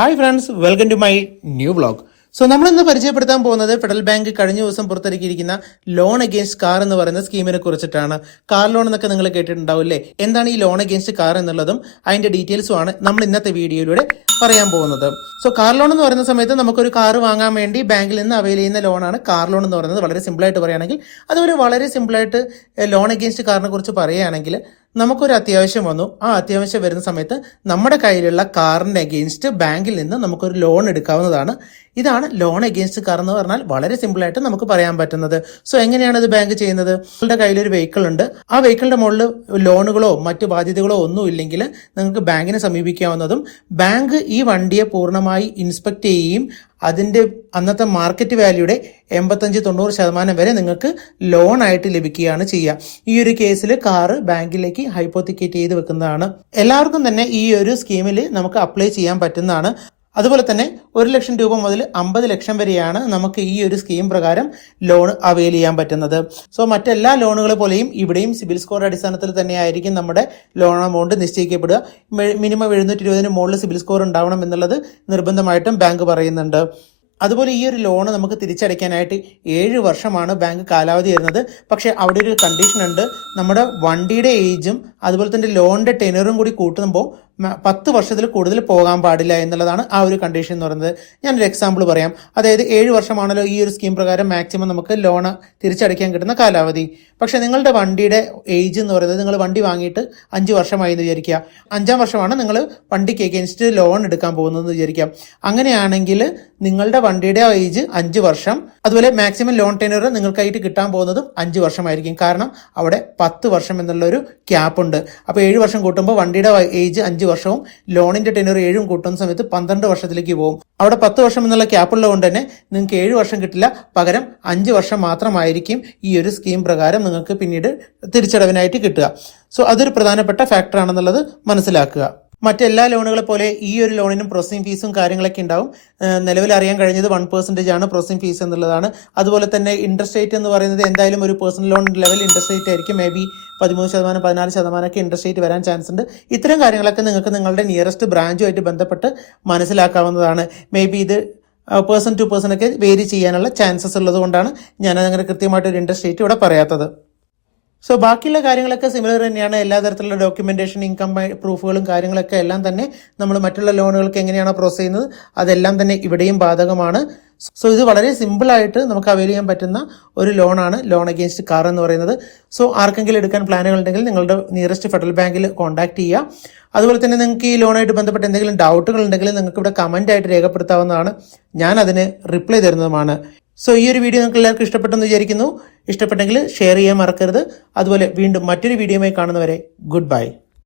Hi friends, welcome to my new vlog. So നമ്മളിന്ന് പരിചയപ്പെടുത്താൻ പോകുന്നത് ഫെഡറൽ ബാങ്ക് കഴിഞ്ഞ ദിവസം പുറത്തിറക്കിയിരിക്കുന്ന ലോൺ അഗേൻസ്റ്റ് കാർ എന്ന് പറയുന്ന സ്കീമിനെ കുറിച്ചിട്ടാണ്. കാർ ലോൺ എന്നൊക്കെ നിങ്ങൾ കേട്ടിട്ടുണ്ടാവില്ലേ? എന്താണ് ഈ ലോൺ അഗേൻസ്റ്റ് കാർ എന്നുള്ളതും അതിന്റെ ഡീറ്റെയിൽസും ആണ് നമ്മൾ ഇന്നത്തെ വീഡിയോയിലൂടെ പറയാൻ പോകുന്നത്. സോ കാർ ലോൺ എന്ന് പറയുന്ന സമയത്ത് നമുക്കൊരു കാർ വാങ്ങാൻ വേണ്ടി ബാങ്കിൽ നിന്ന് അവൈൽ ചെയ്യുന്ന ലോണാണ് കാർ ലോൺ എന്ന് പറയുന്നത്. വളരെ സിമ്പിളായിട്ട് പറയുകയാണെങ്കിൽ അതൊരു വളരെ സിമ്പിളായിട്ട് ലോൺ അഗേൻസ്റ്റ് കാറിനെ കുറിച്ച് പറയുകയാണെങ്കിൽ നമുക്കൊരു അത്യാവശ്യം വന്നു. ആ അത്യാവശ്യം വരുന്ന സമയത്ത് നമ്മുടെ കയ്യിലുള്ള കാറിന്റെ അഗെയിൻസ്റ്റ് ബാങ്കിൽ നിന്ന് നമുക്കൊരു ലോൺ എടുക്കാവുന്നതാണ്. ഇതാണ് ലോൺ അഗെയിൻസ്റ്റ് കാർ എന്ന് പറഞ്ഞാൽ വളരെ സിമ്പിൾ ആയിട്ട് നമുക്ക് പറയാൻ പറ്റുന്നത്. സോ എങ്ങനെയാണ് ഇത് ബാങ്ക് ചെയ്യുന്നത്? നിങ്ങളുടെ കയ്യിലൊരു വെഹിക്കിൾ ഉണ്ട്. ആ വെഹിക്കിളിന്റെ മുകളിൽ ലോണുകളോ മറ്റു ബാധ്യതകളോ ഒന്നും ഇല്ലെങ്കിൽ നിങ്ങൾക്ക് ബാങ്കിനെ സമീപിക്കാവുന്നതും ബാങ്ക് ഈ വണ്ടിയെ പൂർണ്ണമായി ഇൻസ്പെക്ട് ചെയ്യുകയും അതിന്റെ അന്നത്തെ മാർക്കറ്റ് വാല്യൂടെ 85-90% വരെ നിങ്ങൾക്ക് ലോൺ ആയിട്ട് ലഭിക്കുകയാണ് ചെയ്യുക. ഈ ഒരു കേസിൽ കാറ് ബാങ്കിലേക്ക് ഹൈപ്പോത്തിക്കേറ്റ് ചെയ്ത് വെക്കുന്നതാണ്. എല്ലാവർക്കും തന്നെ ഈ ഒരു സ്കീമിൽ നമുക്ക് അപ്ലൈ ചെയ്യാൻ പറ്റുന്നതാണ്. അതുപോലെ തന്നെ 1 ലക്ഷം രൂപ മുതൽ 50 ലക്ഷം വരെയാണ് നമുക്ക് ഈ ഒരു സ്കീം പ്രകാരം ലോൺ അവൈൽ ചെയ്യാൻ പറ്റുന്നത്. സോ മറ്റെല്ലാ ലോണുകളെ പോലെയും ഇവിടെയും സിബിൽ സ്കോർ അടിസ്ഥാനത്തിൽ തന്നെയായിരിക്കും നമ്മുടെ ലോൺ എമൗണ്ട് നിശ്ചയിക്കപ്പെടുക. മിനിമം 720 മുകളിൽ സിബിൽ സ്കോർ ഉണ്ടാവണം എന്നുള്ളത് നിർബന്ധമായിട്ടും ബാങ്ക് പറയുന്നുണ്ട്. അതുപോലെ ഈ ഒരു ലോൺ നമുക്ക് തിരിച്ചടയ്ക്കാനായിട്ട് 7 വർഷമാണ് ബാങ്ക് കാലാവധി വരുന്നത്. പക്ഷെ അവിടെ ഒരു കണ്ടീഷൻ ഉണ്ട്. നമ്മുടെ വണ്ടിയുടെ ഏജും അതുപോലെ തന്നെ ലോണിന്റെ ടെനറും കൂടി കൂട്ടുമ്പോൾ 10 വർഷത്തിൽ കൂടുതൽ പോകാൻ പാടില്ല എന്നുള്ളതാണ് ആ ഒരു കണ്ടീഷൻ എന്ന് പറയുന്നത്. ഞാനൊരു എക്സാമ്പിൾ പറയാം. അതായത് 7 വർഷമാണല്ലോ ഈ ഒരു സ്കീം പ്രകാരം മാക്സിമം നമുക്ക് ലോൺ തിരിച്ചടയ്ക്കാൻ കിട്ടുന്ന കാലാവധി. പക്ഷെ നിങ്ങളുടെ വണ്ടിയുടെ ഏജ് എന്ന് പറയുന്നത്, നിങ്ങൾ വണ്ടി വാങ്ങിയിട്ട് 5 വർഷമായി എന്ന് വിചാരിക്കുക. 5-ാം വർഷമാണ് നിങ്ങൾ വണ്ടിക്ക് എഗെയിൻസ്റ്റ് ലോൺ എടുക്കാൻ പോകുന്നതെന്ന് വിചാരിക്കാം. അങ്ങനെയാണെങ്കിൽ നിങ്ങളുടെ വണ്ടിയുടെ ഏജ് 5 വർഷം, അതുപോലെ മാക്സിമം ലോൺ ടെനർ നിങ്ങൾക്കായിട്ട് കിട്ടാൻ പോകുന്നതും 5 വർഷമായിരിക്കും. കാരണം അവിടെ 10 വർഷം എന്നുള്ളൊരു ക്യാപ്പ് ഉണ്ട്. അപ്പോൾ 7 വർഷം കൂട്ടുമ്പോൾ വണ്ടിയുടെ ഏജ് 5 വർഷവും ലോണിന്റെ ടെനർ 7 കൂട്ടുന്ന സമയത്ത് 12 വർഷത്തിലേക്ക് പോകും. അവിടെ 10 വർഷം എന്നുള്ള ക്യാപ്പ് ഉള്ളതുകൊണ്ട് തന്നെ നിങ്ങൾക്ക് 7 വർഷം കിട്ടില്ല, പകരം 5 വർഷം മാത്രമായിരിക്കും ഈ ഒരു സ്കീം പ്രകാരം നിങ്ങൾക്ക് പിന്നീട് തിരിച്ചടവിനായിട്ട് കിട്ടുക. സോ അതൊരു പ്രധാനപ്പെട്ട ഫാക്ടർ ആണെന്നുള്ളത് മനസ്സിലാക്കുക. മറ്റെല്ലാ ലോണുകളെ പോലെ ഈ ഒരു ലോണിനും പ്രോസസിംഗ് ഫീസും കാര്യങ്ങളൊക്കെ ഉണ്ടാവും. നിലവിൽ അറിയാൻ കഴിഞ്ഞത് 1% ആണ് പ്രോസസിംഗ് ഫീസ് എന്നുള്ളതാണ്. അതുപോലെ തന്നെ ഇൻട്രസ്റ്റ് റേറ്റ് എന്ന് പറയുന്നത് എന്തായാലും ഒരു personal loan level interest rate ആയിരിക്കും. മേ ബി 13%, 14% ഒക്കെ ഇൻട്രസ്റ്റ് റേറ്റ് വരാൻ ചാൻസ് ഉണ്ട്. ഇത്തരം കാര്യങ്ങളൊക്കെ നിങ്ങൾക്ക് നിങ്ങളുടെ നിയറസ്റ്റ് ബ്രാഞ്ചുമായിട്ട് ബന്ധപ്പെട്ട് മനസ്സിലാക്കാവുന്നതാണ്. മേ ബി ഇത് പേഴ്സൺ ടു പേഴ്സൺ ഒക്കെ വേരി ചെയ്യാനുള്ള ചാൻസസ് ഉള്ളത് കൊണ്ടാണ് ഞാനത് അങ്ങനെ കൃത്യമായിട്ടൊരു ഇൻട്രസ്റ്റ് റേറ്റ് ഇവിടെ പറയാത്തത്. സോ ബാക്കിയുള്ള കാര്യങ്ങളൊക്കെ സിമിലർ തന്നെയാണ്. എല്ലാ തരത്തിലുള്ള ഡോക്യുമെന്റേഷൻ, ഇൻകം പ്രൂഫുകളും കാര്യങ്ങളൊക്കെ എല്ലാം തന്നെ നമ്മൾ മറ്റുള്ള ലോണുകൾക്ക് എങ്ങനെയാണോ പ്രോസസ് ചെയ്യുന്നത് അതെല്ലാം തന്നെ ഇവിടെയും ബാധകമാണ്. സോ ഇത് വളരെ സിമ്പിളായിട്ട് നമുക്ക് അവൈൽ ചെയ്യാൻ പറ്റുന്ന ഒരു ലോണാണ് ലോൺ അഗെയിൻസ്റ്റ് കാർ എന്ന് പറയുന്നത്. സോ ആർക്കെങ്കിലും എടുക്കാൻ പ്ലാനുകൾ ഉണ്ടെങ്കിൽ നിങ്ങളുടെ നിയറസ്റ്റ് ഫെഡറൽ ബാങ്കിൽ കോൺടാക്ട് ചെയ്യുക. അതുപോലെ തന്നെ നിങ്ങൾക്ക് ഈ ലോണായിട്ട് ബന്ധപ്പെട്ട് എന്തെങ്കിലും ഡൗട്ടുകൾ ഉണ്ടെങ്കിൽ നിങ്ങൾക്ക് ഇവിടെ കമന്റ് ആയിട്ട് രേഖപ്പെടുത്താവുന്നതാണ്. ഞാൻ അതിന് റിപ്ലൈ തരുന്നതുമാണ്. സോ ഈ ഒരു വീഡിയോ നിങ്ങൾക്ക് എല്ലാവർക്കും ഇഷ്ടപ്പെട്ടെന്ന് വിചാരിക്കുന്നു. ഇഷ്ടപ്പെട്ടെങ്കിൽ ഷെയർ ചെയ്യാൻ മറക്കരുത്. അതുപോലെ വീണ്ടും മറ്റൊരു വീഡിയോയുമായി കാണുന്നവരെ ഗുഡ് ബൈ.